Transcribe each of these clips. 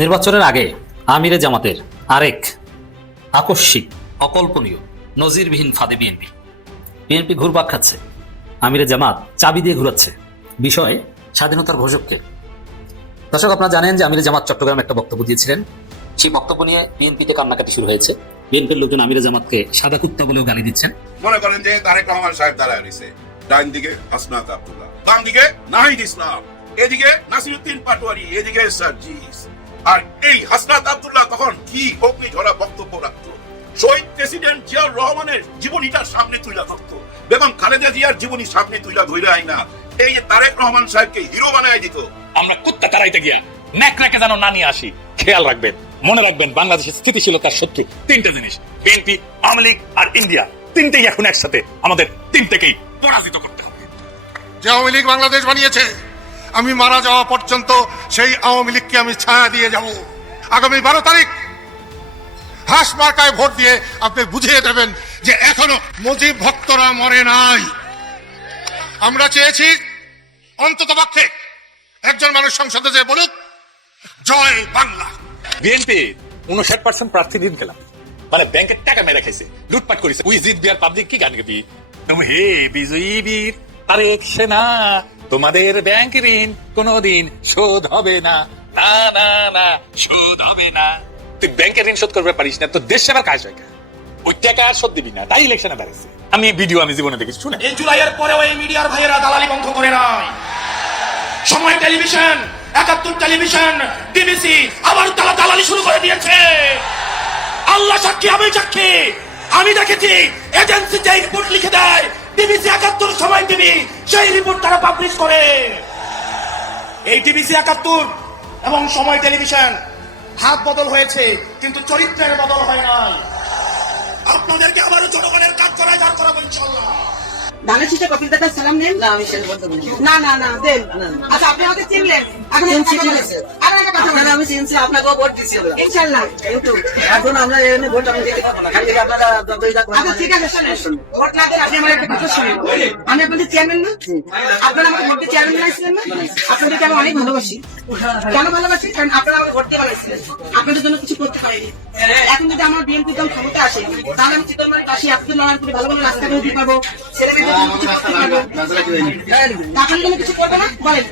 নির্বাচনের আগে আমিরে জামাতের আরেক আকস্মিক অকল্পনীয় নজিরবিহীন ফাঁদে বিএনপি ঘুরপাক খাচ্ছে। আমিরে জামাত চাবি দিয়ে ঘুরাচ্ছে বিষয় স্বাধীনতার ঘোষককে। দর্শক, আপনারা জানেন যে আমিরে জামাত চট্টগ্রামে একটা বক্তব্য দিয়েছিলেন। সেই বক্তব্য নিয়ে বিএনপিতে কান্নাকাটি শুরু হয়েছে। বিএনপির লোকজন আমিরে জামাতকে সাদা কুত্তা বলেও গালি দিচ্ছেন। মনে করেন যে তারেক রহমান সাহেব দাঁড়ায় রয়েছে, ডান দিকে হাসনাত আব্দুল্লাহ, বাম দিকে নাহিদ ইসলাম, এদিকে নাসিরউদ্দিন পাটোয়ারি, এদিকে সার্জিস। আর এই হাসনাত আব্দুল্লাহ তখন কি অগ্নি ঝরা বক্তব্য রাখতো, শহীদ প্রেসিডেন্ট জিয়াউর রহমানের জীবনীটার সামনে তুইলা ধরতো, বেগম খালেদা জিয়ার জীবনী সামনে তুইলা ধইরা আইনা এই যে তারেক রহমান সাহেবকে হিরো বানায় দিত। আমরা কুত্তা তাড়াইতে গিয়া ন্যাকড়াকে যেন না নিয়ে আসি। খেয়াল রাখবেন, মনে রাখবেন, বাংলাদেশের স্থিতিশীলতার শত্রু তিনটা জিনিস, বিএনপি, আওয়ামী লীগ আর ইন্ডিয়া। তিনটেই এখন একসাথে আমাদের তিনটেকেই পরাজিত করতে হবে। যে আওয়ামী লীগ বাংলাদেশ বানিয়েছে, আমি মারা যাওয়া পর্যন্ত সেই আওয়ামী লীগকে আমি ছায়া দিয়ে যাব। আগামী 12 তারিখ হাঁস মার্কায় ভোট দিয়ে আপনি বুঝিয়ে দেবেন যে এখনো মুজিব ভক্তরা মরে নাই। আমরা চেয়েছি অন্তত পক্ষে একজন মানুষ সংসদে যে বলুক জয় বাংলা। বিএনপি 59% প্রার্থী দিন গেলাম, মানে ব্যাংকের টাকা মেরে খাইছে, লুটপাট করেছে। উই জিত বিয়ার পাবলিক কি গান গাবি, হে বিজয়ী বীর তারেক সেনা, তোমাদের ব্যাংক ঋণ কোনদিন শোধ হবে না, না না না শোধ হবে না। তুই ব্যাংকের ঋণ শোধ করবে পারিস না, তো দেশ সেবার কাজ হয়। ওই টাকা আর শোধ দিবি না, তাই ইলেকশনে দাঁড়িয়েছে। আমি ভিডিও আমি জীবনে দেখেছি, শুনে। এই জুলাইয়ের পরেও এই মিডিয়ার ভাইয়েরা দালালি বন্ধ করে নাই। সময় টেলিভিশন, 71 টেলিভিশন, বিবিসি আবার তারা দালালি শুরু করে দিয়েছে। আল্লাহ সাক্ষী, আমি সাক্ষী, আমি দেখেছি এজেন্সি যে রিপোর্ট লিখে দেয়, বিবিসি 71 সময় টিভি সেই রিপোর্ট তারা পাবলিশ করে। এই বিবিসি 71 এবং সময় টেলিভিশন হাত বদল হয়েছে, কিন্তু চরিত্রের বদল হয় নাই। আপনাদেরকে আবারও জনগণের কাজ করায় যার করাবো ইনশাআল্লাহ। ধানের শীষে কপিল দাদা সালাম নেন। না, আমি সেটা বলতে পারি না। না না দেন। আচ্ছা, আপনি আমাকে চিনলেন, এখন আপনারা আমি চিনছি, আপনাকেও ভোট দিচ্ছি ইনশাআল্লাহ। কিন্তু এখন আমরা এখানে ভোট আমি দিতে পারবো না, কারণ আপনারা আচ্ছা ঠিক আছে, শুনুন, ভোট না দেন। আপনি আমার একটা কথা শুনুন, আমি আপনাদের চেয়ারম্যান না, আপনারা আমাকে ভোট দিয়ে চেয়ারম্যান বানাইছিলেন না। আপনাদেরকে আমি অনেক ভালোবাসি। কেন ভালোবাসি? কারণ আপনারা আমাকে ভোট দিয়ে বানাইছিলেন, আপনাদের জন্য কিছু করতে পারিনি। এখন যদি আমার বিএনপি দল ক্ষমতা আসে, তাহলে আমি চিতলমারি কাশি আপনাদের লড়াই করে ভালো ভালো রাস্তা করে দিতে পারবো, ছেলেমেয়েদের জন্য কিছু করতে পারবো। আপনাদের জন্য কিছু করবো না বলেন?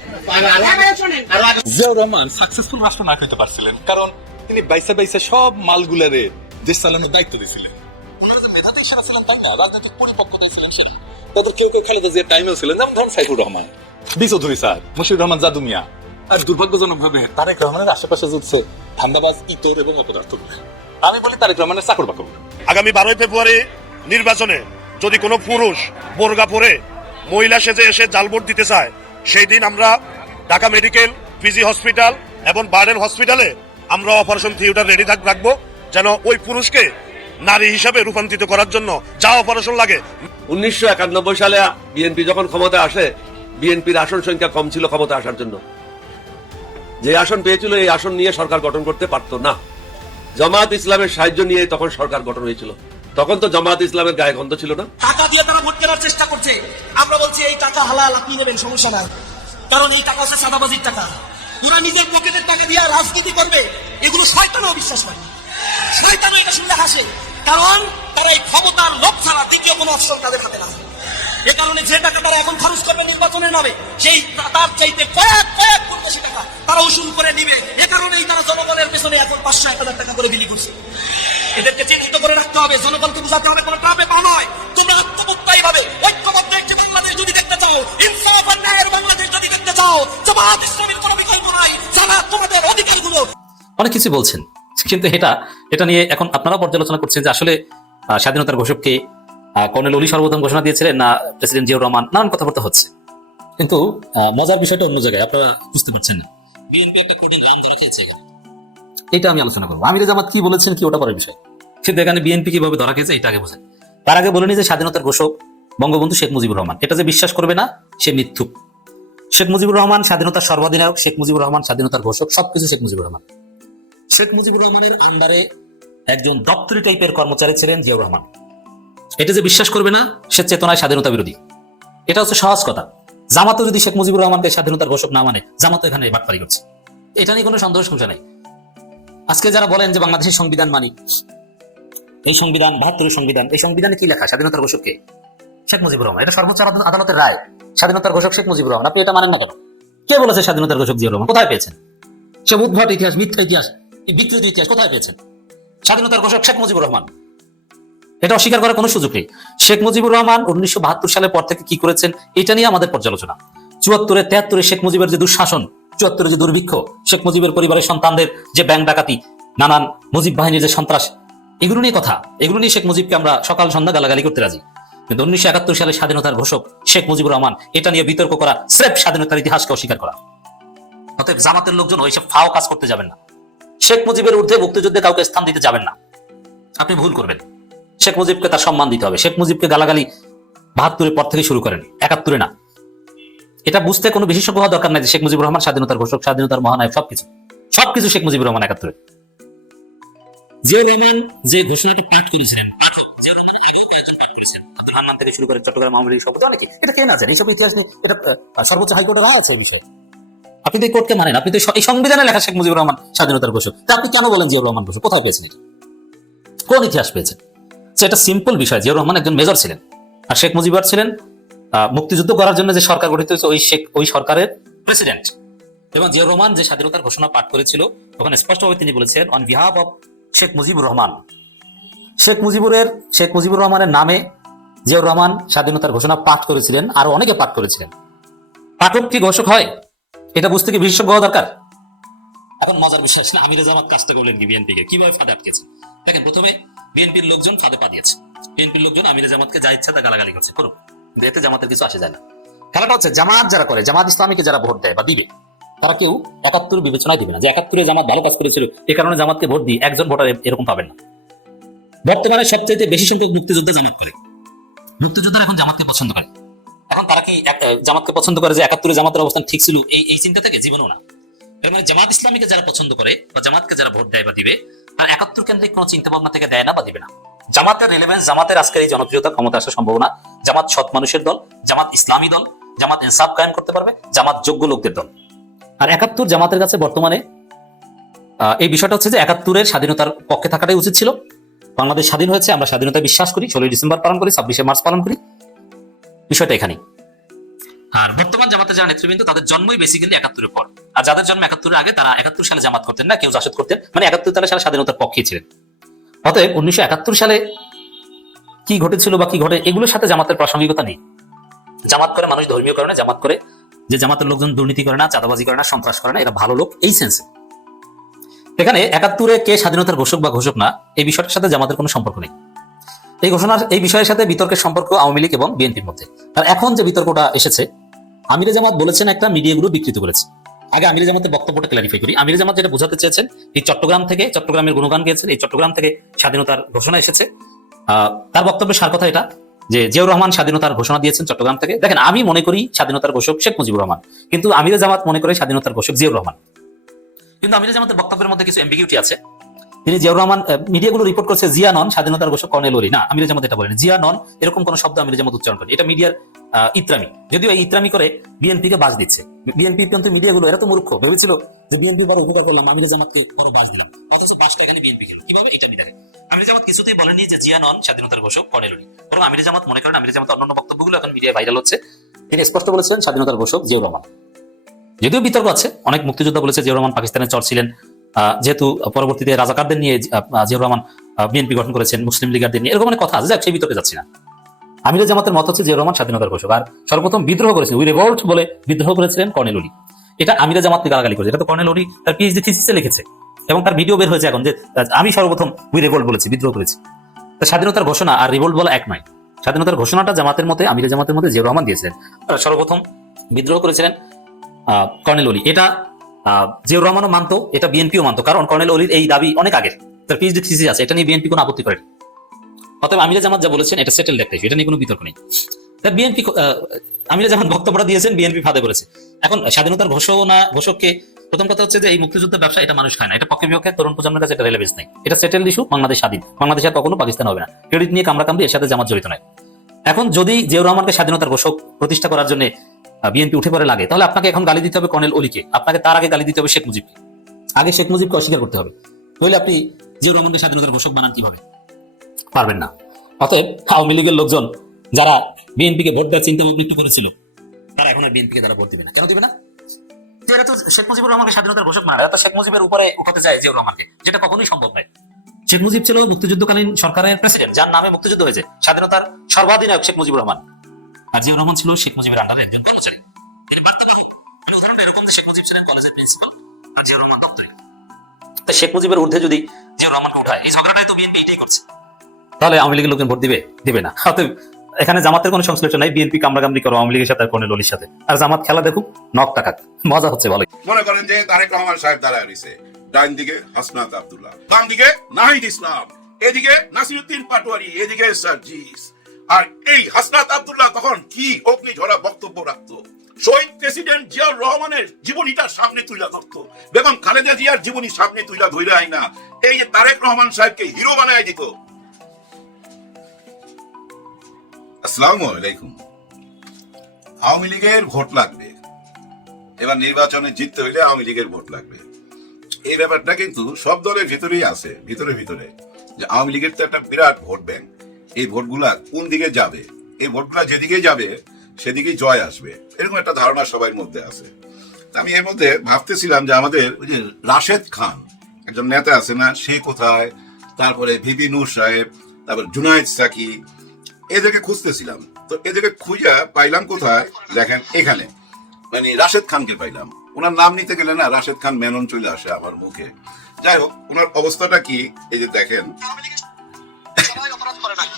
জিয়াউর রহমান সাকসেসফুল রাষ্ট্র না হইতে পারছিলেন, কারণ তিনি বাইসা সব মালগুলারে দেশ চালানোর দায়িত্ব দিয়েছিলেন। ওনারা যে মেধাতেই সেরা ছিলেন তাই না, রাজনৈতিক পরিপক্কতায় ছিলেন সেরা। তাদের কেউ খালেদা জিয়ার টাইমেও ছিলেন, যেমন ধরুন সাইফুর রহমান, বি চৌধুরী স্যার, মুশিউর রহমান জাদু মিয়া। আর দুর্ভাগ্যজনক ভাবে তারেক রহমানের আশেপাশে চলছে ধান্দাবাজ, ইতর এবং অপদার্থ গুলো। আমি বলি তারেক রহমানের চাকর বাকর। আগামী 12 ফেব্রুয়ারি নির্বাচনে যদি কোনো পুরুষ বোরকা পরে মহিলা সেজে এসে জাল ভোট দিতে চায়, সেই দিন আমরা ঢাকা মেডিকেল, পিজি হসপিটাল এবং বার্ডেন হসপিটালে আমরা অপারেশন থিয়েটার রেডি রাখবো, যেন ওই পুরুষকে নারী হিসাবে রূপান্তরিত করার জন্য যা অপারেশন লাগে। 1991 সালে বিএনপি যখন ক্ষমতায় আসে, বিএনপির আসন সংখ্যা কম ছিল ক্ষমতা আসার জন্য। যে আসন পেয়েছিল এই আসন নিয়ে সরকার গঠন করতে পারত না। জামাত ইসলামের সাহায্য নিয়ে তখন সরকার গঠন হয়েছিল। তখন তো জামাত ইসলামের গায়ে গন্ধ ছিল না। টাকা দিয়ে তারা ভোট কেনার চেষ্টা করছে। আমরা বলছি এই টাকা হালাল, আপনি নেবেন, সমস্যা নাই, কারণ এই টাকা হচ্ছে সাদাবাজির টাকা। ওরা নিজের পকেটের টাকা দিয়ে রাজনীতি করবে, এগুলো শয়তানও বিশ্বাস করে। শয়তানও এটা শুনলে হাসে, কারণ তারা এই ক্ষমতার লোভ ছাড়া দ্বিতীয় কোনো অপশন তাদের হাতে না। এ কারণে যে টাকা তারা এখন খরচ করবে নির্বাচনের নামে, সেই তার চাইতে কয়েক গুণ বেশি টাকা তারা উসুল করে নিবে। এ কারণেই তারা জনগণের পেছনে এখন 500-1000 টাকা করে বিলি করছে। এদেরকে চিহ্নিত করে রাখতে হবে, জনগণকে বোঝাতে হবে কোনো ট্রাপে পা নয়। তোমরা আত্মমুক্তাই ভাবে ঐক্যবদ্ধ একটি বাংলাদেশ যদি দেখতে চাও, ইনসাফ আর ন্যায়ের বাংলাদেশ যদি দেখতে চাও, জামাত ইসলামের কোনো বিকল্প নাই। যারা তোমাদের অধিকারগুলো অনেক কিছু বলছেন, কিন্তু এটা নিয়ে এখন আপনারা পর্যালোচনা করছেন যে আসলে স্বাধীনতার ঘোষককে কর্নেল অলি সর্বপ্রথম ঘোষণা দিয়েছিলেন না প্রেসিডেন্ট জিয়াউর রহমান। নানান কথাবার্তা হচ্ছে, কিন্তু মজার বিষয়টা অন্য জায়গায়, আপনারা বুঝতে পারছেন না। বিএনপি একটা কঠিন আম ধরে খেয়েছে, এটা আমি আলোচনা করবো। আমিরে জামাত কি বলেছেন কি ওটা পরের বিষয়, কিন্তু এখানে বিএনপি কিভাবে ধরা খেয়েছে এটা আগে বোঝেন। তার আগে বলে নি যে স্বাধীনতার ঘোষক বঙ্গবন্ধু শেখ মুজিবুর রহমান, এটা যে বিশ্বাস করবে না সে মিথ্যুক। শেখ মুজিবুর রহমান স্বাধীনতার সর্বাধিনায়ক, শেখ মুজিবুর রহমান স্বাধীনতার ঘোষক, সবকিছু শেখ মুজিবুর রহমান। শেখ মুজিবুর রহমানের আন্ডারে একজন দপ্তরি টাইপের কর্মচারী ছিলেন জিয়াউর রহমান। এটা যে বিশ্বাস করবে না সে চেতনায় স্বাধীনতা বিরোধী। এটা হচ্ছে সহজ কথা। জামাতও যদি শেখ মুজিবুর রহমানকে স্বাধীনতার ঘোষক না মানে, জামাতও এখানে বাটপারি করছে, এটা নিয়ে কোনো সন্দেহ সংশয় নাই। আজকে যারা বলেন যে বাংলাদেশের সংবিধান মানি, এই সংবিধান 72 সংবিধান, এই সংবিধানে কি লেখা? স্বাধীনতার ঘোষককে শেখ মুজিবুর রহমান। এটা সর্বোচ্চ আদালতের রায়, স্বাধীনতার ঘোষক শেখ মুজিবুর রহমান। আপনি এটা মানেন না কেন? কে বলেছে স্বাধীনতার ঘোষক জিয়াউর রহমান? কোথায় পেয়েছেন? সে উদ্ভট ইতিহাস, মিথ্যা ইতিহাস, এই বিকৃত ইতিহাস কোথায় পেয়েছেন? স্বাধীনতার ঘোষক শেখ মুজিবুর রহমান, এটা অস্বীকার করার কোনো সুযোগ নেই। শেখ মুজিবুর রহমান 1972 সালের পর থেকে কি করেছেন এটা নিয়ে আমাদের পর্যালোচনা। 74 73 শেখ মুজিবের যে দুঃশাসন, 74 যে দুর্ভিক্ষ, শেখ মুজিবের পরিবারের সন্তানদের যে ব্যাংক ডাকাতি, নানান মুজিব বাহিনীর যে সন্ত্রাস, এগুলো নিয়ে কথা, এগুলো নিয়ে শেখ মুজিবকে আমরা সকাল সন্ধ্যা গালাগালি করতে রাজি। কিন্তু 1971 সালে স্বাধীনতার ঘোষক শেখ মুজিবুর রহমান, এটা নিয়ে বিতর্ক করা স্রেফ স্বাধীনতার ইতিহাসকে অস্বীকার করা। অতএব জামাতের লোকজন ওইসব ফাও কাজ করতে যাবেন না। শেখ মুজিবের ঊর্ধ্বে মুক্তিযুদ্ধে কাউকে স্থান দিতে যাবেন না, আপনি ভুল করবেন। শেখ মুজিবকে তার সম্মান দিতে হবে। শেখ মুজিবকে গালাগালি 72 পর থেকে শুরু করেন, 71 না। এটা বুঝতে কোনো বিশেষজ্ঞ হওয়া দরকার নাই যে শেখ মুজিবুর রহমান স্বাধীনতার ঘোষক, স্বাধীনতার মহানায়ক, সবকিছু শেখ মুজিবুর রহমান 71। জিয়াউর রহমান যে ঘোষণাটা পাঠ করেছিলেন, জিয়াউর রহমান আগেও কয়েকজন পাঠ করেছেন, আব্দুল হান্নান থেকে শুরু করে চট্টগ্রাম আওয়ামী লীগ সভাপতি অনেকে, এটা কে না জানে? এইসব ইতিহাস নিয়ে এটা সর্বোচ্চ হাইকোর্টের রায় আছে এই বিষয়ে। আপনি তো কোর্টকে মানেন, আপনি তো এই সংবিধানে লেখা শেখ মুজিবুর রহমান স্বাধীনতার ঘোষক, তা আপনি কেন বলেন জিয়াউর রহমান ঘোষক? কোথায় পেয়েছেন এটা? কোন ইতিহাস পেয়েছেন? সেটা সিম্পল বিষয়। জিয়াউর রহমান একজন মেজর ছিলেন, আর শেখ মুজিবুর ছিলেন মুক্তিযুদ্ধ করার জন্য যে সরকার গঠিত হয়েছে ওই সরকারের প্রেসিডেন্ট। এবং জিয়াউর রহমান যে স্বাধীনতার ঘোষণা পাঠ করেছিল, ওখানে স্পষ্টভাবে তিনি বলেছেন on behalf of Sheikh Mujibur Rahman. Sheikh Mujibur রহমানের নামে জিয়াউর রহমান স্বাধীনতার ঘোষণা পাঠ করেছিলেন, আরো অনেকে পাঠ করেছিলেন। পাঠক কি ঘোষক হয়? এটা বুঝতে কি বিশেষজ্ঞ হওয়া দরকার? এখন মজার বিষয় না, আমিরে জামাত কাজটা করলেন কি বিএনপিকে কিভাবে ফাঁদে আটকেছেন? দেখেন, প্রথমে বিএনপির লোকজন ফাঁদে পা দিয়েছে। বিএনপির লোকজন আমিরে জামাতকে যা ইচ্ছা তা গালাগালি করছে, করুন, এতে জামাতের কিছু আসে যায় না। খেলাটা হচ্ছে জামাত যারা করে, জামাত ইসলামীকে যারা ভোট দেয় বা দিবে, তারা কেউ 71 বিবেচনায় দিবে না যে 71-এ জামাত ভালো কাজ করেছিল, এই কারণে জামাতকে ভোট দিই, একজন ভোটার এরকম পাবেন না। বর্তমানে সবচেয়ে বেশি সংখ্যক মুক্তিযুদ্ধ জামাত করে, মুক্তিযুদ্ধ এখন জামাতকে পছন্দ করে। এখন তারা কি জামাতকে পছন্দ করে যে 71-এ জামাতের অবস্থান ঠিক ছিল এই চিন্তা থেকে? জীবনেও না। এর মানে জামাত ইসলামীকে যারা পছন্দ করে বা জামাতকে যারা ভোট দেয় বা দিবে, তারা 71 কেন্দ্রিক কোনো চিন্তা ভাবনা থেকে দেয় না বা দিবে না। জামাতের রিলেভেন্স, জামাতের আজকের এই জনপ্রিয়তা, ক্ষমতা আসার সম্ভাবনা, জামাত সৎ মানুষের দল, জামাত ইসলামী দল, জামাত ইনসাফ কায়েম করতে পারবে, জামাত যোগ্য লোকদের দল। আর 71 জামাতের কাছে বর্তমানে এই বিষয়টা হচ্ছে যে 71-এর স্বাধীনতার পক্ষে থাকাটাই উচিত ছিল। বাংলাদেশ স্বাধীন হয়েছে, আমরা স্বাধীনতায় বিশ্বাস করি, 16 ডিসেম্বর পালন করি, 26শে মার্চ পালন করি, বিষয়টা এখানেই। আর বর্তমান জামাতের যারা নেতৃবৃন্দ, তাদের জন্মই বেসিক্যালি 71-এর পর। আর যাদের জন্ম 71-এর আগে, তারা 71 সালে জামাত করতেন না, কেউ জাসদ করতেন, মানে 71 সালে স্বাধীনতার পক্ষেই ছিলেন। অতএব 1971 সালে কি ঘটেছিল বা কি ঘটে, এগুলোর সাথে জামাতের প্রাসঙ্গিকতা নেই। জামাত করে মানুষ ধর্মীয় কারণে, জামাত করে যে জামাতের লোকজন দুর্নীতি করে না, চাঁদাবাজি করে না, সন্ত্রাস করে না, এরা ভালো লোক এই সেন্সে। এখানে 71-এ কে স্বাধীনতার ঘোষক বা ঘোষক না, এই বিষয়টার সাথে জামাতের কোনো সম্পর্ক নেই। এই বিষয়ের সাথে বিতর্কের সম্পর্ক আওয়ামী লীগ এবং বিএনপির মধ্যে। আর এখন যে বিতর্কটা এসেছে, আমিরে জামাত বলেছেন একটা, মিডিয়াগুলো বিকৃত করেছে। আগে আমিরে জামাতের বক্তব্যটা ক্লারিফাই করি। আমিরে জামাত যেটা বোঝাতে চেয়েছেন, এই চট্টগ্রামের গুণগান গিয়েছেন, এই চট্টগ্রাম থেকে স্বাধীনতার ঘোষণা এসেছে। তার বক্তব্যের সার কথা এটা যে জিয়াউর রহমান স্বাধীনতার ঘোষণা দিয়েছেন চট্টগ্রাম থেকে। দেখেন, আমি মনে করি স্বাধীনতার ঘোষক শেখ মুজিবুর রহমান, কিন্তু আমিরে জামাত মনে করে স্বাধীনতার ঘোষক জিয়াউর রহমান। কিন্তু আমিরে জামাতের বক্তব্যের মধ্যে কিছু অ্যাম্বিগিউটি আছে। তিনি জিয়াউর রহমান, মিডিয়াগুলো রিপোর্ট করছে জিয়া নন স্বাধীনতার ঘোষক কর্নেল ওলি, না, আমিরে জামাত এটা বলেন, জিয়া নন এরকম কোন শব্দ আমিরে জামাত উচ্চারণ করে, এটা মিডিয়ার ইত্রামি। যদিও এই ইত্রামি করে বিএনপিকে বাস দিচ্ছে। বিএনপি কিন্তু মিডিয়াগুলো এরা তো মূর্খ, ভেবেছিল যে বিএনপি বড় উপকার করলাম, আমিরে জামাতকে বড় বাস দিলাম, অথচ বাসটা এখানে বিএনপি খেলো কিভাবে, এটা আমি দেখেন। আমিরে জামাত কিছুতেই বলেনি যে জিয়া নন স্বাধীনতার ঘোষক কর্নেল ওলি, বরং আমিরে জামাত মনে করেন, আমিরে জামাত অন্যান্য বক্তব্যগুলো এখন মিডিয়ায় ভাইরাল হচ্ছে, তিনি স্পষ্ট বলেছেন স্বাধীনতার ঘোষক জিয়াউর রহমান। যদিও বিতর্ক আছে, অনেক মুক্তিযোদ্ধা বলেছে জিয়াউর রহমান পাকিস্তানের চর ছিলেন, যেহেতু পরবর্তীতে রাজাকারদের নিয়ে জিয়াউর রহমান বিএনপি গঠন করেছেন, মুসলিম লীগারদের নিয়ে, এরকম অনেক কথা আছে, যাক সেই বিতর্কে যাচ্ছি না। আমিরে জামাতের মত হচ্ছে জিয়াউর রহমান স্বাধীনতার ঘোষক। আর সর্বপ্রথম বিদ্রোহ করেছিলেন, উই রিভল্ট বলে বিদ্রোহ করেছিলেন কর্নেল ওলি। এটা আমিরে জামাতকে গালাগালি করেছে, এটা তো কর্নেল ওলি তার পিএইচডি থিসিসে লিখেছে এবং তার ভিডিও বের হয়েছে এখন যে আমি সর্বপ্রথম উই রিভল্ট বলেছি, বিদ্রোহ করেছি। স্বাধীনতার ঘোষণা আর রিভল্ট বলা এক নয়। স্বাধীনতার ঘোষণাটা জামাতের মতে, আমিরে জামাতের মতে জিয়াউর রহমান দিয়েছিলেন, সর্বপ্রথম বিদ্রোহ করেছিলেন কর্নেল ওলি। এটা জিয়াউর রহমানও মানতো, এটা বিএনপিও মানতো, কারণ কর্নেল ওলির এই দাবি অনেক আগের, তার পিএইচডি থিসিস আছে, এটা নিয়ে বিএনপি কোনো আপত্তি করেনি। অতএব আমিরে জামাত যা বলেছেন এটা সেটেলড একটা ইস্যু, এটা নিয়ে কোনো বিতর্ক নেই। বিএনপি আমিরে জামাত বক্তব্যটা দিয়েছেন, বিএনপি ফাঁদে পড়েছে। এখন স্বাধীনতার ঘোষককে প্রথম কথা হচ্ছে যে এই মুক্তিযুদ্ধের ব্যবসা, এটা মানুষ খায় না, এটা পক্ষে বিপক্ষে তরুণ প্রজন্মের কাছে এটা রেলেভেন্স নেই, এটা সেটেলড ইস্যু, বাংলাদেশ স্বাধীন, বাংলাদেশ আর কখনো পাকিস্তান হবে না, ক্রেডিট নিয়ে কামড়াকামড়ি, এর সাথে জামাত জড়িত নয়। এখন যদি জিয়াউর রহমানকে স্বাধীনতার ঘোষক প্রতিষ্ঠা করার জন্য বিএনপি উঠে পড়ে লাগে, তাহলে আপনাকে এখন গালি দিতে হবে কর্নেল ওলিকে, আপনাকে তার আগে গালি দিতে হবে শেখ মুজিবকে। আগে শেখ মুজিবকে অস্বীকার করতে হবে। নইলে আপনি জিয়াউর রহমানকে স্বাধীনতার ঘোষক বানান কিভাবে? পারবেন না। অতএব আওয়ামী লীগের লোকজন যারা বিএনপিকে ভোট দেওয়ার চিন্তা ভাবনা একটু করেছিল, তারা এখন আর বিএনপিকে তারা ভোট দিবে না। কেন দিবে না? এরা তো শেখ মুজিবুর রহমানকে স্বাধীনতার ঘোষক বানায়, এরা তো শেখ মুজিবের উপরে উঠাতে চায় জিয়াউর রহমানকে, যেটা কখনোই সম্ভব নয়। শেখ মুজিব ছিল মুক্তিযুদ্ধকালীন সরকারের প্রেসিডেন্ট, যার নামে মুক্তিযুদ্ধ হয়েছে। স্বাধীনতার সর্বাধিনায়ক শেখ মুজিবুর রহমান, আর জিয়াউর রহমান ছিল শেখ মুজিবের আন্ডারে একজন কর্মচারী। উদাহরণ এরকম যে শেখ মুজিব ছিলেন কলেজের প্রিন্সিপাল আর জিয়াউর রহমান দপ্তরে। তাই শেখ মুজিবের ঊর্ধ্বে যদি জিয়াউর রহমানকে উঠায়, এই ঝগড়াটাই তো বিএনপি এটাই করছে। তাহলে আওয়ামী লীগের লোকজন ভোট দিবে? দিবে না। অতএব এখানে জামাতের কোনো সংশ্লিষ্ট নাই। বিএনপি কামড়াকামড়ি করো আওয়ামী লীগের সাথে আর কর্নেল অলির সাথে, আর জামাত খেলা দেখুক, নক টাকাক, মজা হচ্ছে ভালো। মনে করেন যে তারেক রহমান সাহেব দাঁড়ায় রয়েছে, ডাইন দিকে হাসনাত আব্দুল্লাহ, বাম দিকে নাহিদ ইসলাম, এদিকে নাসিরউদ্দিন পাটোয়ারি, এদিকে সার্জিস। আর এই হাসনাত আব্দুল্লাহ তখন কি অগ্নিঝরা বক্তব্য রাখতো, শহীদ প্রেসিডেন্ট জিয়াউর রহমানের জীবনীটা সামনে তুলে ধরতো, বেগম খালেদা জিয়ার জীবনী সামনে তুলে ধরে আই না, এই যে তারেক রহমান সাহেবকে হিরো বানায় দিত। আসসালামু আলাইকুম। আওয়ামী লীগের ভোট লাগবে, এবার নির্বাচনে জিততে হইলে আওয়ামী লীগের ভোট লাগবে। এই ব্যাপারটা কিন্তু সব দলের ভিতরেই আছে, ভিতরে ভিতরে, যে আওয়ামী লীগের তো একটা বিরাট ভোট ব্যাংক। এই ভোটগুলা কোন দিকে যাবে, এই ভোটগুলা যেদিকে যাবে সেদিকে জয় আসবে, এরকম একটা ধারণা সবার মধ্যে আছে। আমি এর মধ্যে ভাবতেছিলাম যে আমাদের ওই যে রাশেদ খান একজন নেতা আছে না, সে কোথায়, তারপরে ভিপি নূর সাহেব, তারপর জুনায়েদ সাকি, এদেরকে খুঁজতেছিলাম। তো এদেরকে খুঁজা পাইলাম কোথায়, দেখেন এখানে, মানে রাশেদ খানকে পাইলাম। ওনার নাম নিতে গেলে না রাশেদ খান মেনন চলে আসে আমার মুখে। যাই হোক, ওনার অবস্থাটা কি, এই যে দেখেন। অপরাধ করে নাই,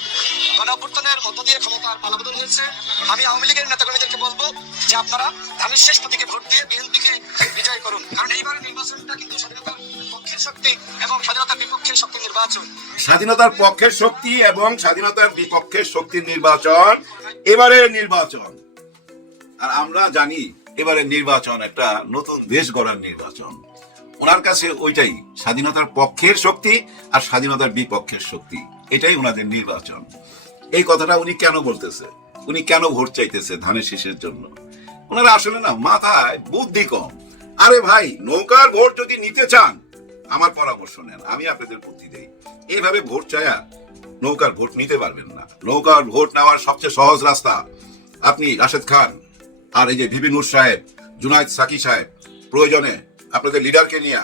গণঅভ্যুত্থানের মধ্য দিয়ে ক্ষমতার পালাবদল হয়েছে। আমি আওয়ামী লীগের নেতাকর্মীদেরকে বলবো যে আপনারা ধানের শেষ প্রতীকে ভোট দিয়ে বিএনপিকে বিজয় করুন, কারণ এইবার নির্বাচনটা কিন্তু স্বাধীনতার পক্ষের শক্তি এবং স্বাধীনতার বিপক্ষের শক্তির নির্বাচন। স্বাধীনতার পক্ষের শক্তি এবং স্বাধীনতার বিপক্ষের শক্তির নির্বাচন এবারের নির্বাচন। আর আমরা জানি এবারের নির্বাচন একটা নতুন দেশ গড়ার নির্বাচন। ওনার কাছে ওইটাই স্বাধীনতার পক্ষের শক্তি আর স্বাধীনতার বিপক্ষের শক্তি, এটাই ওনাদের নির্বাচন। এই কথাটা উনি কেন বলতেছে, উনি কেন ভোট চাইতেছে ধানের শীষের জন্য? ওনারা আসলে না মাথায় বুদ্ধি কম। আরে ভাই, নৌকার ভোট যদি নিতে চান আমার পরামর্শ নেন, আমি আপনাদের বুদ্ধি দেই। এইভাবে ভোট চায়া নৌকার ভোট নিতে পারবেন না। নৌকার ভোট নেওয়ার সবচেয়ে সহজ রাস্তা, আপনি রাশেদ খান আর এই যে ভিপি নূর সাহেব, জুনায়েদ সাকি সাহেব, প্রয়োজনে আপনাদের লিডারকে নিয়ে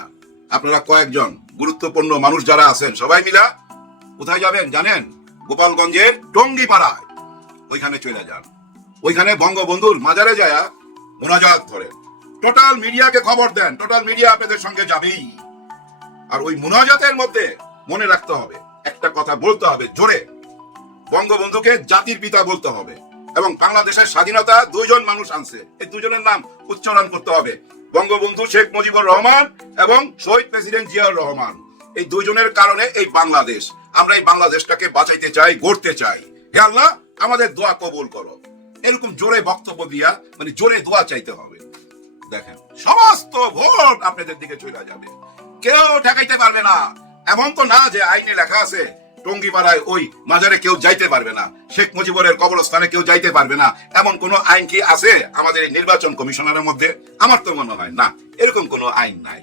আপনারা কয়েকজন গুরুত্বপূর্ণ মানুষ যারা আছেন সবাই মিলা কোথায় যাবেন জানেন? গোপালগঞ্জের টঙ্গিপাড়ায়, ওইখানে চলে যান। ওইখানে বঙ্গবন্ধুর মাজারে যায় মোনাজাত করেন, টোটাল মিডিয়াকে খবর দেন, টোটাল মিডিয়া আপনাদের সঙ্গে যাবেই। আর ওই মোনাজাতের মধ্যে মনে রাখতে হবে, একটা কথা বলতে হবে জোরে, বঙ্গবন্ধুকে জাতির পিতা বলতে হবে, এবং বাংলাদেশের স্বাধীনতা দুইজন মানুষ আনছে, এই দুজনের নাম উচ্চারণ করতে হবে, বঙ্গবন্ধু শেখ মুজিবুর রহমান এবং শহীদ প্রেসিডেন্ট জিয়াউর রহমান। এই দুইজনের কারণে এই বাংলাদেশ, আমরা এই বাংলাদেশটাকে বাঁচাইতে চাই, গড়তে চাই। হে আল্লাহ, আমাদের দোয়া কবুল করো। এরকম জোরে বক্তব্য দিয়া, মানে জোরে দোয়া চাইতে হবে। দেখেন, সমস্ত ভোট আপনাদের দিকে চলে যাবে, কেউ ঠেকাইতে পারবে না। এমন তো না যে আইনে লেখা আছে টঙ্গিপাড়ায় ওই মাজারে কেউ যাইতে পারবে না, শেখ মুজিবুরের কবরস্থানে কেউ যাইতে পারবে না, এমন কোন আইন কি আছে আমাদের এই নির্বাচন কমিশনারের মধ্যে? আমার তো মনে হয় না, এরকম কোন আইন নাই।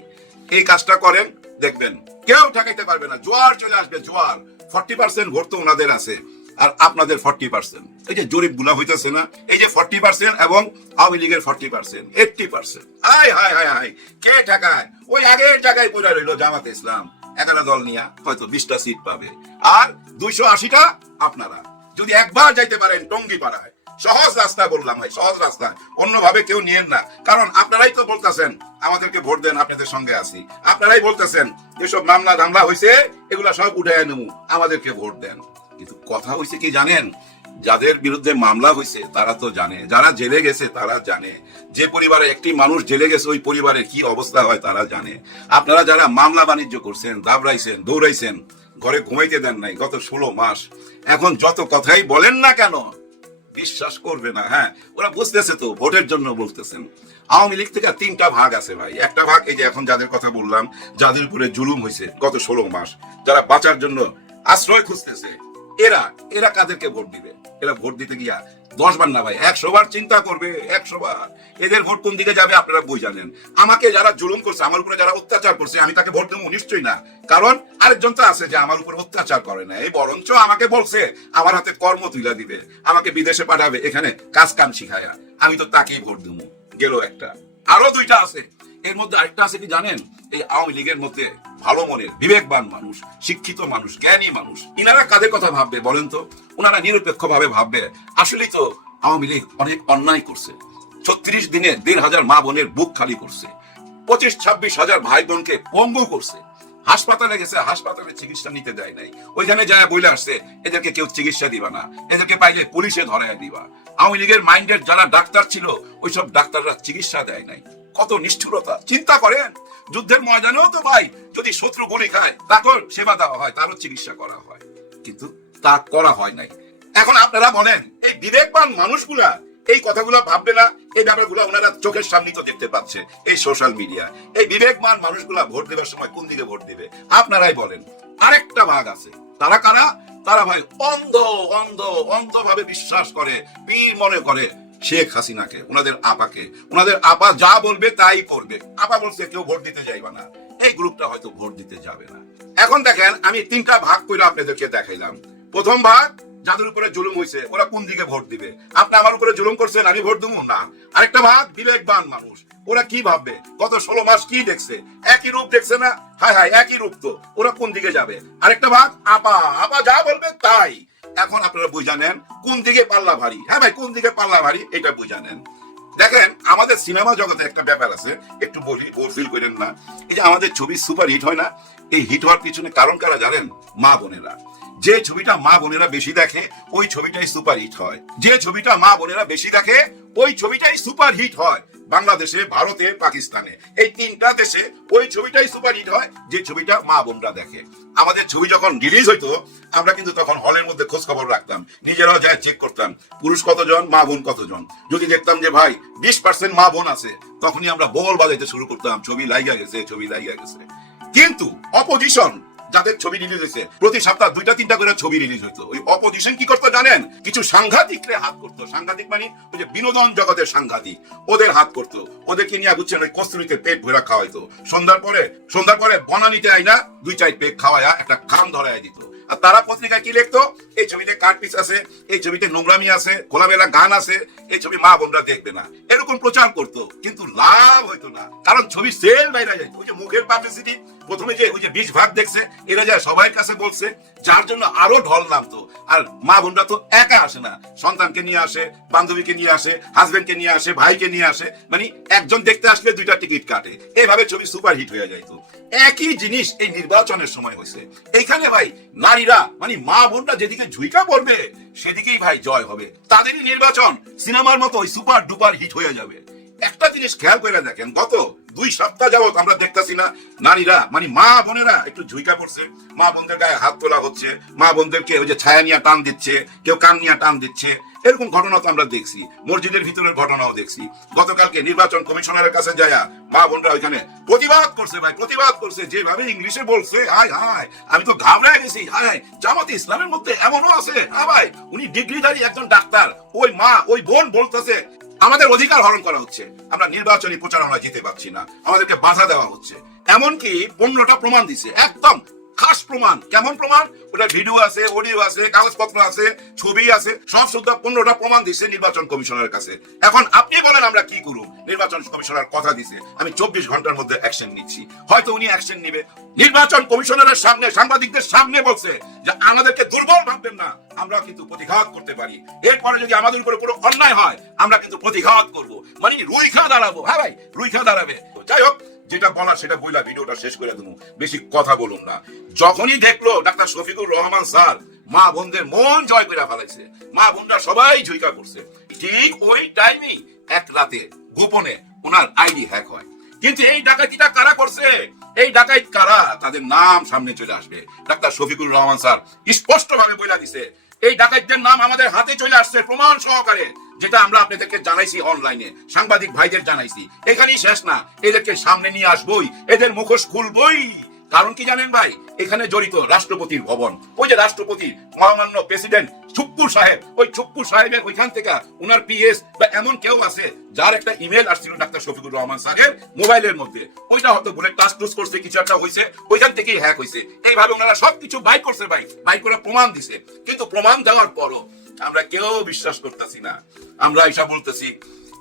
এই কাজটা করেন, দেখবেন কেউ ঠেকাইতে পারবে না, জোয়ার চলে আসবে, জোয়ার। 40% ভোট তো ওনাদের আছে, আর আপনাদের 40%। এই যে জরিপ গুলা হইতেছে না, এই যে 40% এবং আওয়ামী লীগের 40%, 80%। হায় হায় হায় হায়, কে ঠেকায়? ওই আগের জায়গায় পড়ে রইল জামাত ইসলাম, 11 দল নিয়ে হয়তো 20টা সিট পাবে, আর 280টা আপনারা। যদি একবার যাইতে পারেন টঙ্গিপাড়ায়, সহজ রাস্তা বললাম ভাই, সহজ রাস্তা, অন্যভাবে কেউ নিয়েন না। কারণ আপনারাই তো বলতেছেন আমাদেরকে ভোট দেন, আপনাদের সঙ্গে আছি। আপনারাই বলতেছেন যেসব মামলা ধামলা হয়েছে এগুলা সব উঠে নেবো, আমাদেরকে ভোট দেন। কিন্তু কথা হয়েছে কি জানেন, যাদের বিরুদ্ধে মামলা হয়েছে তারা তো জানে, যারা জেলে গেছে তারা জানে, যে পরিবারে একটি মানুষ জেলে গেছে ওই পরিবারের কি অবস্থা হয় তারা জানে। আপনারা যারা মামলা বাণিজ্য করছেন, দাবড়াইছেন, দৌড়াইছেন, ঘরে ঘুমাইতে দেন নাই গত 16 মাস, এখন যত কথাই বলেন না কেন বিশ্বাস করবে না। হ্যাঁ, ওরা বুঝতেছে তো ভোটের জন্য বলতেছেন। আওয়ামী লীগ থেকে 3টা ভাগ আছে ভাই। একটা ভাগ এই যে এখন যাদের কথা বললাম, যাদের উপরে জুলুম হয়েছে গত 16 মাস, যারা বাঁচার জন্য আশ্রয় খুঁজতেছে, এরা কাদেরকে ভোট দিবে? এরা ভোট দিতে গিয়া 10 বার না ভাই 100 বার চিন্তা করবে, 100 বার। এদের ভোট কোন দিকে যাবে আপনারা বই জানেন। আমাকে যারা জুলুম করছে, আমার উপরে যারা অত্যাচার করছে, আমি তাকে ভোট দেবো নিশ্চয়ই না। কারণ আরেকজন তো আছে যে আমার উপর অত্যাচার করে না, এই বরঞ্চ আমাকে বলছে আমার হাতে কর্ম তুলে দিবে, আমাকে বিদেশে পাঠাবে এখানে কাজ কাম শিখায়া, আমি তো তাকেই ভোট দেবো। গেল একটা, আরো দুইটা আছে। এর মধ্যে আরেকটা আছে কি জানেন, এই আওয়ামী লীগের মধ্যে ভালো মনের বিবেকবান মানুষ, শিক্ষিত মানুষ, জ্ঞানী মানুষ। ইনারা কাদের কথা ভাববে বলেন তো? ওনারা নিরপেক্ষ ভাবে ভাববে আসলেই তো আওয়ামী লীগ অনেক অন্যায় করছে। 36 দিনে 1,500 মা বোনের বুক খালি করছে, 25-26 হাজার ভাই বোনকে পঙ্গু করছে, হাসপাতালে গেছে, হাসপাতালে চিকিৎসা নিতে দেয় নাই, ওইখানে যায় বলে আসছে এদেরকে কেউ চিকিৎসা দিবা না, এদেরকে পাইলে পুলিশে ধরায় দিবা। আওয়ামী লীগের মাইন্ডের যারা ডাক্তার ছিল ওইসব ডাক্তাররা চিকিৎসা দেয় নাই। কত নিষ্ঠুরতা চিন্তা করেন। যুদ্ধের ময়দানেও তো ভাই যদি শত্রু গুলি খায় তাকেও সেবা দেওয়া হয়, তারও চিকিৎসা করা হয়, কিন্তু তা করা হয় নাই। এখন আপনারা বলেন এই বিবেকবান মানুষগুলা এই কথাগুলো ভাববে না? এই ব্যাপারগুলো ওনারা চোখের সামনে তো দেখতে পাচ্ছে এই সোশ্যাল মিডিয়া। এই বিবেকবান মানুষগুলা ভোট দেওয়ার সময় কোন দিকে ভোট দিবে আপনারাই বলেন। আরেকটা ভাগ আছে, তারা কারা? তারা ভাই অন্ধ অন্ধ অন্ধভাবে বিশ্বাস করে, পীর মনে করে শেখ হাসিনাকে, ওনাদের আপাকে। ওনাদের আপা যা বলবে তাই করবে। আপা বলছে কেউ ভোট দিতে যাইবা না, এই গ্রুপটা হয়তো ভোট দিতে যাবে না। এখন দেখেন আমি 3টা ভাগ করে আপনাদেরকে দেখাইলাম। প্রথম ভাগ, যাদের উপরে জুলুম হয়েছে ওরা কোন দিকে ভোট দিবে? আপনি আমার উপরে জুলুম করছেন, আমি ভোট দেবো না। আরেকটা ভাগ বিবেকবান মানুষ, ওরা কি ভাববে? গত 16 মাস কি দেখছে? একই রূপ দেখছে না? হায় হায়, একই রূপ তো, ওরা কোন দিকে যাবে? আরেকটা ভাগ আপা, আপা যা বলবে তাই। এখন আপনারা বুঝা নেন কোন দিকে পাল্লা ভারী। হ্যাঁ ভাই, কোন দিকে পাল্লা ভারী এটা বুঝা নেন। দেখেন আমাদের সিনেমা জগতে একটা ব্যাপার আছে, একটু বলি, বোর ফিল করেন না। এই যে আমাদের ছবি সুপার হিট হয় না, এই হিট হওয়ার পিছনে কারণ কারা জানেন? মা বোনেরা। যে ছবিটা মা বোনেরা বেশি দেখে ওই ছবিটাই সুপার হিট হয়। যে ছবিটা মা বোনেরা বেশি দেখে ওই ছবিটাই সুপার হিট হয়। বাংলাদেশে, ভারতে, পাকিস্তানে, এই 3টা দেশে ওই ছবিটাই সুপার হিট হয় যে ছবিটা মা বোনরা দেখে। আমাদের ছবি যখন রিলিজ হইতো আমরা কিন্তু তখন হলের মধ্যে খোঁজ খবর রাখতাম, নিজেরাও যায় চেক করতাম পুরুষ কতজন, মা বোন কতজন। যদি দেখতাম যে ভাই 20% মা বোন আছে, তখনই আমরা বল বাজাইতে শুরু করতাম, ছবি লাইগা গেছে, ছবি লাইগা গেছে। কিন্তু অপোজিশন যাদের ছবি রিলিজ হয়েছে প্রতি সপ্তাহ 2-3টা করে ছবি রিলিজ হইতো, ওই অপোজিশন কি করতো জানেন? কিছু সাংঘাতিকরে হাত করতো। সাংঘাতিক মানে ওই যে বিনোদন জগতের সাংঘাতিক, ওদের হাত করতো। ওদেরকে নিয়ে বুঝছেন ওই কস্তুরিতে পেট ভরা খাওয়াইতো। সন্ধ্যার পরে বনানিতে আইনা 2-4 পেট খাওয়ায়া একটা খাম ধরায় দিত। আর তারা পত্রিকায় কি লিখতো? এই ছবিতে কাটপিস আছে, এই ছবিতে নোংরামি আছে, খোলামেলা গান আছে, এই ছবি মা বোনরা দেখবে না, এরকম প্রচার করতো। কিন্তু লাভ হইতো না, কারণ ছবি সেল বাইরে যায়। ওই যে মুখের পাবলিসিটি, প্রথমে যে ওই যে 20 ভাগ দেখছে এরা যায় সবার কাছে বলছে, যার জন্য আরো ঢল নামতো। আর মা বোনরা তো একা আসে না, সন্তানকে নিয়ে আসে, বান্ধবীকে নিয়ে আসে, হাজবেন্ডকে নিয়ে আসে, ভাইকে নিয়ে আসে, মানে একজন দেখতে আসলে 2টা টিকিট কাটে। এইভাবে ছবি সুপার হিট হয়ে যাইতো। একই জিনিস এই নির্বাচনের সময় হয়েছে। এইখানে ভাই নারীরা মানে মা বোনরা যেদিকে ঝুঁকা পড়বে সেদিকেই ভাই জয় হবে। তাদেরই নির্বাচন সিনেমার মতো ওই সুপার ডুপার হিট হয়ে যাবে। একটা জিনিস খেয়াল করে দেখেন, গত 2 সপ্তাহ যাবত আমরা দেখতেছি না নারীরা মানে মা বোনেরা একটু ঝুঁকা পড়ছে, মা বোনদের গায়ে হাত তোলা হচ্ছে, মা বোনদেরকে ওই যে ছায়া নিয়ে টান দিচ্ছে, কেউ কান নিয়ে টান দিচ্ছে, এরকম ঘটনা তো আমরা দেখছি। মসজিদের ভিতরের ঘটনাও দেখছি। গতকালকে নির্বাচন কমিশনারের কাছে যায়া মা বোনরা ওইখানে প্রতিবাদ করছে ভাই, প্রতিবাদ করছে। যেভাবে ইংলিশে বলছে, হায় হায়, আমি তো ঘাবড়ে গেছি। হায়, জামাতে ইসলামের মধ্যে এমনও আছে? হ্যাঁ ভাই, উনি ডিগ্রিধারী একজন ডাক্তার, ওই মা ওই বোন বলতেছে আমাদের অধিকার হরণ করা হচ্ছে, আমরা নির্বাচনী প্রচারণা জিতে পাচ্ছি না, আমাদেরকে বাধা দেওয়া হচ্ছে। এমনকি 15টা প্রমাণ দিছে, একদম খাস প্রমাণ। কেমন প্রমাণ? ওটা ভিডিও আছে, অডিও আছে, কাগজপত্র আছে, ছবি আছে, সব সুদ্ধা 15টা প্রমাণ দিছে নির্বাচন কমিশনারের কাছে। এখন আপনি বলেন আমরা কি করব? নির্বাচন কমিশনার কথা দিছে আমি 24 ঘন্টার মধ্যে অ্যাকশন নিচ্ছি। হয়তো উনি অ্যাকশন নিবে। নির্বাচন কমিশনারের সামনে, সাংবাদিকদের সামনে বলছে যে আমাদেরকে দুর্বল ভাববেন না, আমরা কিন্তু প্রতিঘাত করতে পারি। এরপরে যদি আমাদের উপরে কোনো অন্যায় হয় আমরা কিন্তু প্রতিঘাত করব, মানে রুইখা দাঁড়াবো। হ্যাঁ ভাই, রুইখা দাঁড়াবে। যাই হোক, যেটা বলার সেটা বইলা ভিডিওটা শেষ করে দেবো, বেশি কথা বলুন না। যখনই দেখলো ডাক্তার শফিকুর রহমান স্যার মা বোনদের মন জয় করে ফেলাইছে, মা বোনরা সবাই ঝুঁকা করছে, ঠিক ওই টাইমেই এক রাতে গোপনে ওনার আইডি হ্যাক হয়। কিন্তু এই ডাকাতিটা কারা করছে, এই ডাকাইত কারা, তাদের নাম সামনে চলে আসবে। ডাক্তার শফিকুর রহমান স্যার স্পষ্ট ভাবে বলে দিছে, এই ডাকাইতদের নাম আমাদের হাতে চলে আসছে প্রমাণ সহকারে, যেটা আমরা আপনাদেরকে জানাইছি অনলাইনে, সাংবাদিক ভাইদের জানাইছি। এখানেই শেষ না, এদেরকে সামনে নিয়ে আসবই, এদের মুখোশ খুলবই। কারণ কি জানেন ভাই, এখানে জড়িত রাষ্ট্রপতির ভবন। ওই যে রাষ্ট্রপতি মহামান্য প্রেসিডেন্ট ছুপ্পুর সাহেব, ওই ছুপ্পুর সাহেবের ওইখান থেকে ওনার পিএস বা এমন কেউ আছে যার একটা ইমেল আসছিল ডাক্তার শফিকুর রহমান স্যারের মোবাইলের মধ্যে, ওইটা হয়তো বলে টাচ টুচ করছে, কিছু একটা হয়েছে, ওইখান থেকেই হ্যাক হয়েছে। এইভাবে ওনারা সবকিছু বাই করছে, বাই করে প্রমাণ দিছে। কিন্তু প্রমাণ দেওয়ার পরও আমরা কেউ বিশ্বাস করতেছি না। আমরা এসব বলতেছি,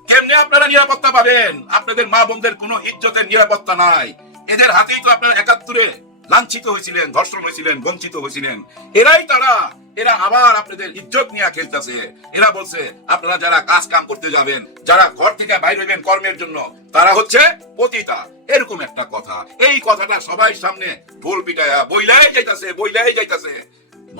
কেমনে আপনারা নিরাপত্তা পাবেন? আপনাদের মা বোনদের কোনো ইজ্জতের নিরাপত্তা নাই। এদের হাতেই তো আপনারা ৭১-এ লাঞ্ছিত হয়েছিলেন, ধর্ষণ হয়েছিলেন, বঞ্চিত হয়েছিলেন। এরাই তারা, এরা আবার আপনাদের ইজ্জত নিয়ে খেলতেছে। এরা বলছে আপনারা যারা কাজ কাম করতে যাবেন, যারা ঘর থেকে বাইরে হইবেন কর্মের জন্য, তারা হচ্ছে পতিতা, এরকম একটা কথা। এই কথাটা সবাই সামনে ঢোল পিটায়া বইলাই যাইতাছে।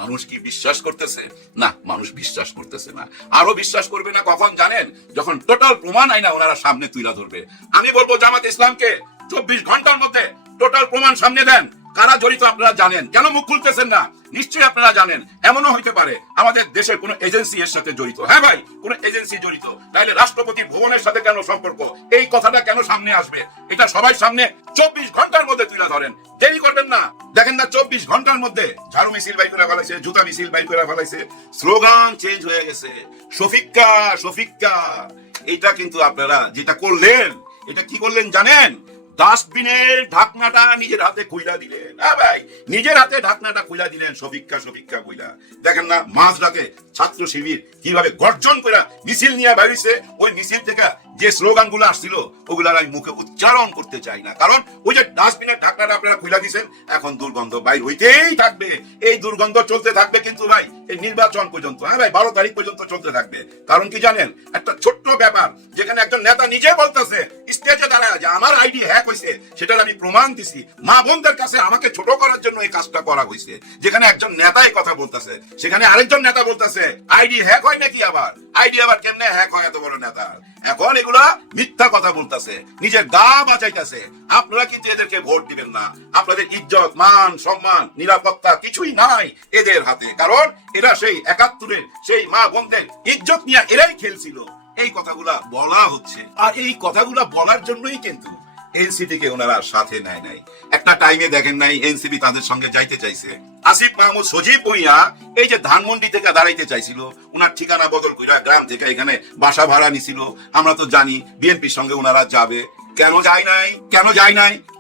মানুষ কি বিশ্বাস করতেছে? না, মানুষ বিশ্বাস করতেছে না। আরো বিশ্বাস করবে না কখন জানেন? যখন টোটাল প্রমাণ আইনা ওনারা সামনে তুলে ধরবে। আমি বলবো জামাত ইসলামকে 24 ঘন্টার মধ্যে টোটাল প্রমাণ সামনে দেন। কারা জড়িত আপনারা জানেন, কেন মুখ খুলতেছেন না? নিশ্চয়ই আপনারা জানেন। এমনও হইতে পারে আমাদের দেশের কোন এজেন্সি এর সাথে জড়িত। হ্যাঁ ভাই, কোন এজেন্সি জড়িত, তাইলে রাষ্ট্রপতি ভবনের সাথে কেন সম্পর্ক? এই কথাটা কেন সামনে আসবে? এটা সবাই সামনে 24 ঘন্টার মধ্যে তুলে ধরেন, দেরি করবেন না। দেখেন না, 24 ঘন্টার মধ্যে ঝাড়ু মিছিল বাই করে ফেলাইছে, জুতা মিছিল বাই করে ফেলাইছে, স্লোগান চেঞ্জ হয়ে গেছে, শফিক্কা। এটা কিন্তু আপনারা যেটা করলেন, এটা কি করলেন জানেন? ডাস্টবিনের ঢাকনাটা নিজের হাতে খুইলা দিলেন। হ্যাঁ ভাই, নিজের হাতে ঢাকনাটা খুইলা দিলেন, শফিক্কা কইলা। দেখেন না, মাঝরাতে ছাত্র শিবির কিভাবে গর্জন করে মিছিল নিয়ে বেরিয়েছে। ওই মিছিল থেকে যে স্লোগান গুলো আসছিল ওগুলার আমি মুখে উচ্চারণ করতে চাই না, কারণ ওই যে ডাস্টবিনের ঢাকনাটা আপনারা খুইলা দিয়েছেন, এখন দুর্গন্ধ বাইর হইতেই থাকবে। এই দুর্গন্ধ চলতে থাকবে কিন্তু ভাই এই নির্বাচন পর্যন্ত। হ্যাঁ ভাই, 12 তারিখ পর্যন্ত চলতে থাকবে। কারণ কি জানেন? একটা ছোট্ট ব্যাপার যেখানে একজন নেতা নিজে বলতেছে স্টেজে দাঁড়ায় যে আমার আইডি হ্যাক হয়েছে, সেটার আমি প্রমাণ দিছি, মা বোনদের কাছে আমাকে ছোট করার জন্য এই কাজটা করা হয়েছে। যেখানে একজন নেতাই কথা বলতেছে, সেখানে আরেকজন নেতা বলতেছে আইডি হ্যাক হয় নাকি? আইডি আবার কেমনে হ্যাক হয় এত বড় নেতা? এখন এগুলা মিথ্যা কথা বলতেছে, নিজের গা বাঁচাইতেছে। আপনারা কিন্তু এদেরকে ভোট দিবেন না। আপনাদের ইজ্জত, মান, সম্মান, নিরাপত্তা কিছুই নাই এদের হাতে, কারণ এরা সেই ৭১-এর সেই মা বোনদের ইজ্জত নিয়ে এরাই খেলছিল। এই কথাগুলা বলা হচ্ছে, আর এই কথাগুলা বলার জন্যই কিন্তু এনসিপি কে ওনারা সাথে নেয় নাই। একটা টাইমে দেখেন নাই এনসিপি তাদের সঙ্গে যাইতে চাইছে। আসিফ মাহমুদ সজীব ভুঁইয়া এই যে ধানমন্ডি থেকে দাঁড়াইতে চাইছিল, ওনার ঠিকানা বদল কইরা গ্রাম থেকে এখানে বাসা ভাড়া নিছিল। আমরা তো জানি বিএনপির সঙ্গে ওনারা যাবে। কেন যায় নাই,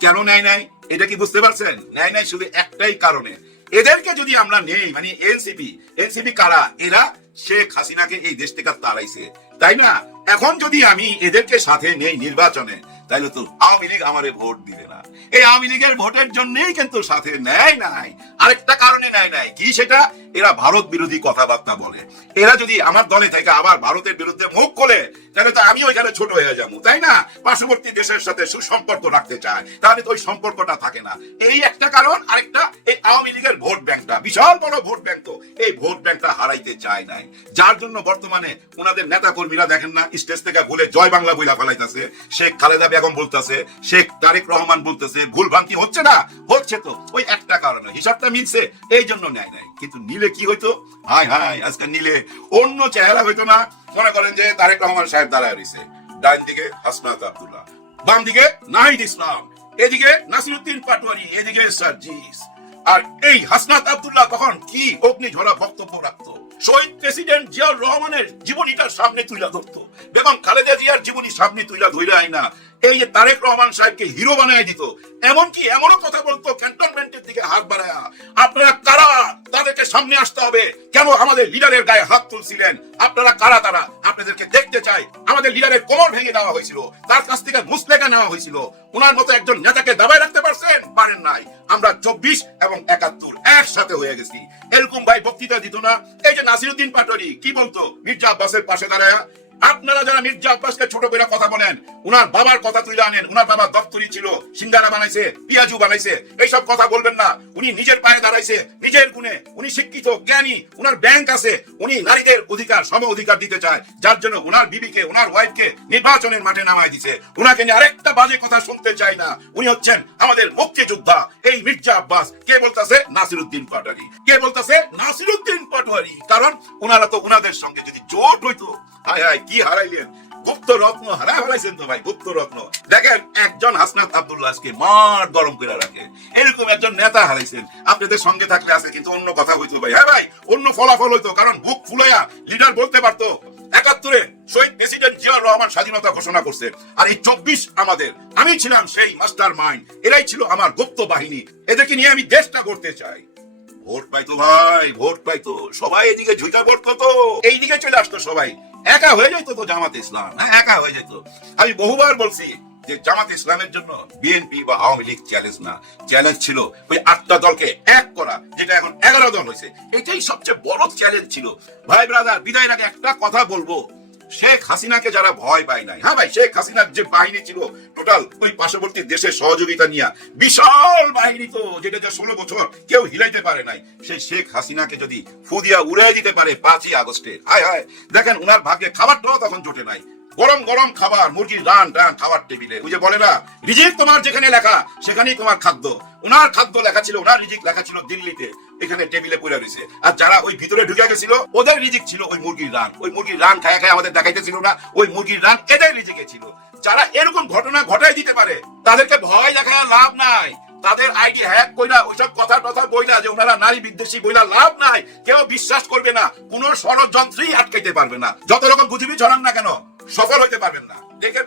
কেন নেয় নাই? এটা কি বুঝতে পারছেন? নেয় নাই শুধু একটাই কারণে, এদেরকে যদি আমরা নেই, মানে এনসিপি কারা? এরা শেখ হাসিনাকে এই দেশ থেকে তাড়াইছে, তাই না? এখন যদি আমি এদেরকে সাথে নেই নির্বাচনে, তাইলে তো আওয়ামী লীগ আমারে ভোট দিবে না। এই আওয়ামী লীগের ভোটের জন্যই কিন্তু সাথে নেয় নাই। আরেকটা কারণে নেয় নাই, কি সেটা? এরা ভারত বিরোধী কথাবার্তা বলে। এরা যদি আমার দলে থেকে আবার ভারতের বিরুদ্ধে মুখ খোলে, তাহলে তো আমি ওইখানে ছোট হয়ে যাবো, তাই না? পার্শ্ববর্তী দেশের সাথে সুসম্পর্ক রাখতে চায়, তাহলে তো ওই সম্পর্কটা থাকে না। এই একটা কারণ। আরেকটা, এই আওয়ামী লীগের ভোট ব্যাংকটা বিশাল বড় ভোট ব্যাংক, তো এই ভোট ব্যাংকটা হারাইতে চায় নাই, যার জন্য বর্তমানে ওনাদের নেতা কর্মীরা দেখেন না স্টেজ থেকে ভুলে জয় বাংলা বইলা ফেলাইতেছে, শেখ খালেদা বেগম বলতেছে, শেখ তারেক রহমান বলতেছে। ভুল ভ্রান্তি হচ্ছে না? হচ্ছে। তো ওই একটা কারণে হিসাবটা মিলছে, এই জন্য নেয় নাই। কিন্তু নিলে কি হইতো? হাই আজকে নিলে অন্য চেহারা হইতো না? মনে করেন যে তারেক রহমান সাহেব দাঁড়ায় রয়েছে, ডান দিকে হাসনাত আব্দুল্লাহ, বাম দিকে নাহিদ ইসলাম, এদিকে নাসিরউদ্দিন পাটোয়ারি, এদিকে সার্জিস। আর এই হাসনাত আব্দুল্লাহ তখন কি অগ্নিঝরা বক্তব্য রাখতো, শহীদ প্রেসিডেন্ট জিয়াউর রহমানের জীবনীটার সামনে তুলে ধরতো, বেগম খালেদা জিয়ার জীবনী সামনে তুলে ধরে আইনা এই যে তারেক রহমান সাহেবকে হিরো বানায় দিত। এমনকি এমনও কথা বলতো ক্যান্টনমেন্টের দিকে হাত বাড়ায়া, আপনারা কারা? তাদেরকে সামনে আসতে হবে। কেন আমাদের লিডারের গায়ে হাত তুলছিলেন? আপনারা কারা? তারা আপনাদেরকে দেখতে চাই। আমাদের লিডারের কোমর ভেঙে দেওয়া হয়েছিল, তার কাছ থেকে মুসলেখা নেওয়া হয়েছিল। ওনার মতো একজন নেতাকে দাবায় রাখতে পারছেন? পারেন নাই। আমরা 24 এবং ৭১ একসাথে হয়ে গেছি। এরকম ভাই বক্তৃতা দিত না? এই যে নাসিরউদ্দিন পাটোয়ারি কি বলতো মির্জা আব্বাসের পাশে দাঁড়ায়া? আপনারা যারা মির্জা আব্বাসকে ছোট করে কথা বলেন, উনার বাবার কথা তুলে আনেন। উনার বাবা দপ্তরি ছিল, সিঙ্গারা বানাইছে, পিয়াজু বানাইছে, এইসব কথা বলবেন না। উনি নিজের পায়ে দাঁড়াইছে, নিজের গুণে। উনি শিক্ষিত, জ্ঞানী, উনার ব্যাংক আছে। উনি নারীদের অধিকার, সম অধিকার দিতে চায়, যার জন্য উনার বিবিকে, উনার ওয়াইফকে নির্বাচনের মাঠে নামায় দিছে। উনাকে নিয়ে আরেকটা বাজে কথা শুনতে চাই না। উনি হচ্ছেন আমাদের মুক্তিযোদ্ধা। এই মির্জা আব্বাস কে বলতেছে? নাসিরউদ্দিন পাটোয়ারি। কে বলতেছে? নাসিরউদ্দিন পাটোয়ারি। কারণ উনারা তো উনাদের সঙ্গে যদি জোট হইতো, হায় কি হারাইলেন। গুপ্ত রত্ন হারা হারাইছেন তো ভাই, গুপ্ত রত্ন। দেখেন একজন হাসনাত আব্দুল্লাহ আজকে মাঠ গরম করে রাখে, এরকম একজন নেতা হারাইছেন। আপনাদের সঙ্গে থাকলে আছে কিন্তু অন্য কথা হইতো ভাই, হ্যাঁ ভাই, অন্য ফলাফল হইতো। কারণ বুক ফুলাইয়া লিডার বলতে পারতো 71-এ শহীদ প্রেসিডেন্ট জিয়াউর রহমান স্বাধীনতা ঘোষণা করছে, আর এই 24 আমাদের। আমি ছিলাম সেই মাস্টার মাইন্ড, এরাই ছিল আমার গুপ্ত বাহিনী, এদেরকে নিয়ে আমি দেশটা করতে চাই। ভোট পাইতো ভাই, ভোট পাইতো সবাই, এদিকে ঝুঁকা পড়তো তো এইদিকে চলে আসতো সবাই, একা হয়ে যেত তো জামাত ইসলাম, হ্যাঁ একা হয়ে যেত। আমি বহুবার বলছি যে জামাত ইসলামের জন্য বিএনপি বা আওয়ামী লীগ চ্যালেঞ্জ না, চ্যালেঞ্জ ছিল ওই 8টা দলকে এক করা, যেটা এখন 11 দল হয়েছে। এটাই সবচেয়ে বড় চ্যালেঞ্জ ছিল। ভাই ব্রাদার, বিদায়ের আগে একটা কথা বলবো, শেখ হাসিনাকে যারা ভয় পায় নাই, হ্যাঁ ভাই, শেখ হাসিনার যে বাহিনী ছিল টোটাল ওই পার্শ্ববর্তী দেশের সহযোগিতা নিয়ে বিশাল বাহিনী, তো যেটা 16 বছর কেউ হিলাইতে পারে নাই, সেই শেখ হাসিনাকে যদি ফুদিয়া উড়াই দিতে পারে 5ই আগস্টে, হায় হায়, দেখেন উনার ভাগ্যে খাবারটাও তখন জোটে নাই। গরম গরম খাবার, মুরগির রান টান খাবার টেবিলে, ওই যে বলে না রিজিক তোমার যেখানে লেখা সেখানেই তোমার খাদ্য। ওনার খাদ্য লেখা ছিল, ওনার রিজিক লেখা ছিল দিল্লিতে, এখানে টেবিলে পড়ে রয়েছে। আর যারা ওই ভিতরে ঢুকে গেছিল ওদের রিজিক ছিল ওই মুরগির রান, ওই মুরগির রান খায় খায় আমাদের দেখাইতেছিল না, ওই মুরগির রান এদের রিজিকে ছিল। যারা এরকম ঘটনা ঘটাই দিতে পারে তাদেরকে ভয় দেখায় লাভ নাই, তাদের আইডি হ্যাক কইরা ওইসব কথা বইলা যে ওনারা নারী বিদ্বেষী বইলা লাভ নাই, কেউ বিশ্বাস করবে না, কোন ষড়যন্ত্রই আটকাইতে পারবে না। যত রকম বুঝিবি ছড়ান না কেন, সফল হইতে পারবেন না। দেখেন